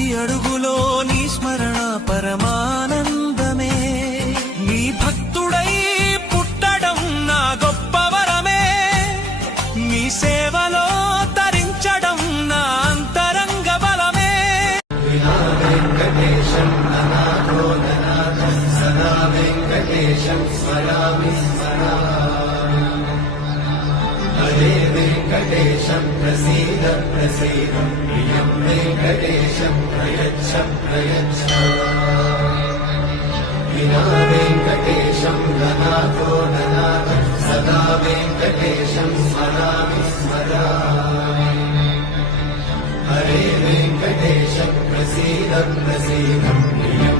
ప్రతి అడుగులో నీ స్మరణ పరమానందమే. నీ భక్తుడై పుట్టడం నా గొప్ప వరమే. నీ సేవలో తరించడం నా అంతరంగ బలమే. వినా వెంకటేశం అనాథో ననాథం సదా వెంకటేశం స్మరామి స్మరామి. హరే వెంకటేశం ప్రసీద ప్రసీద ప్రియం వెంకటేశం ప్రయచ్చ ప్రయచ్చ. వినా వెంకటేశం ననాథో ననాథం సదా వెంకటేశం స్మరామి స్మరామి. హరే వెంకటేశం ప్రసీద ప్రసీద ప్రియం